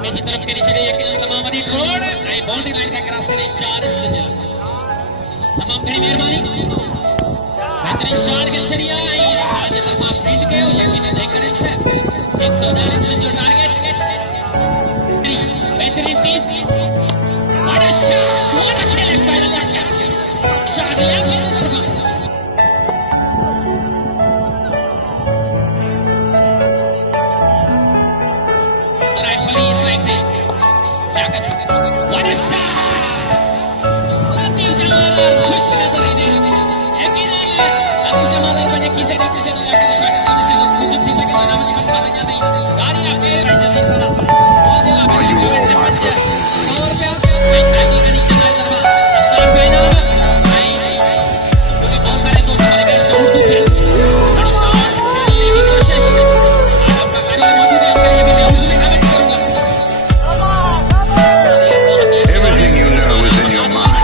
में की तरफ के नीचे गई है तमाम बड़ी रोड बाउंड्री लाइन का क्रॉस करे 4 रन से तमाम घड़ी मेहरबानी बेहतरीन शॉट खेल चलिया साजिद तरफा फील्ड के यकीनन एक रन से 109 रन से जो टारगेट बेहतरीन तीन बड़ा शॉट और अच्छे लेग बाय लगा शॉट लिया साजिद तरफा What a shot! Latif Jamalar खुश नजर आ रहे हैं यकीन है लाtif Jamalar banyak kisah dari situ ya kalau shot dari situ wujud di sana nama jika साथ जाते हैं जारी आपके रन जाते हैं मौजे आप और पे मैच आगे का नीचे लाल करवा अफसान फाइनल भाई क्योंकि बहुत सारे दोस्त हमारे गेस्ट उर्दू के बड़ी शॉट खेलने की कोशिश आपका कार्य मौजूद है उनके लिए भी मैं उर्दू में कमेंट करूंगा Everything you know is in your mind.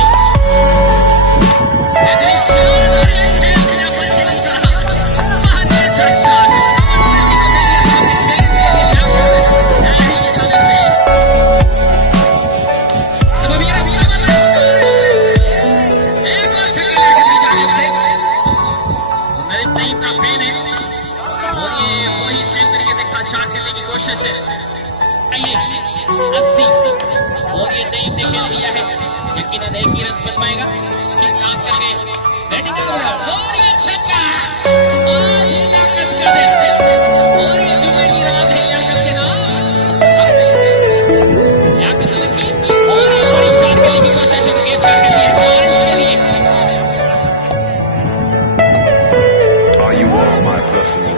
Shot खेलने की कोशिश है आइए 80 और ये नईम ने खेल दिया है यकीनन एक ही रन बन पाएगा कि क्लास करके बैटिंग कर रहा और ये छक्का आज लियाकत का दिन और ये जुमे की रात है लियाकत के नाम लियाकत लगी और ये बड़ी शॉट खेलने की कोशिश है गेम शॉट के लिए 4 रन के लिए Are you all my personal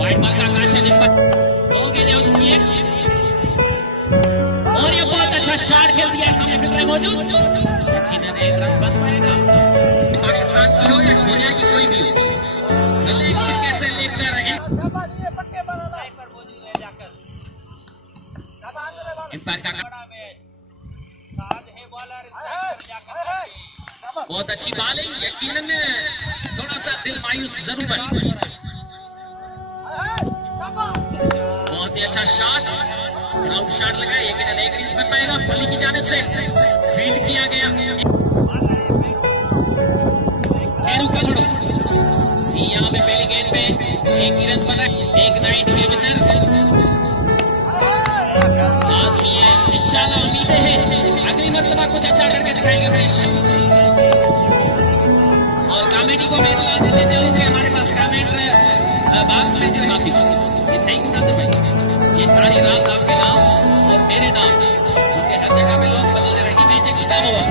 wide ball का आकर्षण दो गेंदें हो चुकी है और ये बहुत अच्छा शॉट खेल दिया है सामने फील्डर मौजूद यकीनन एक रन बन पाएगा पाकिस्तान की हो या दुनिया की कोई भी हो गले चिट कैसे लेकर एम्पायर का साथ है बॉलर बहुत अच्छी बॉलिंग यकीनन थोड़ा सा दिल मायूस जरूर बना बहुत ही अच्छा शॉट ग्राउंड शॉट लगाया यकीनन एक रन बन पाएगा फली की जानिब से फील्ड किया गया खेरू कलड़ो यहाँ पे पहली गेंद पे एक ही रन बना एक नाइट के विनर लाजमी है इंशाल्लाह उम्मीदें हैं अगली मरतबा कुछ अच्छा करके दिखाएंगे फ्रेश और कमेटी को मैं दिला देते चलूं कि हमारे पास कमेंट बॉक्स में जो है ये थैंक यू नादर भाई ये सारी रात आपके नाम और मेरे नाम क्योंकि हर जगह पे लोग बता रहे हैं कि मैच एक निजाम हुआ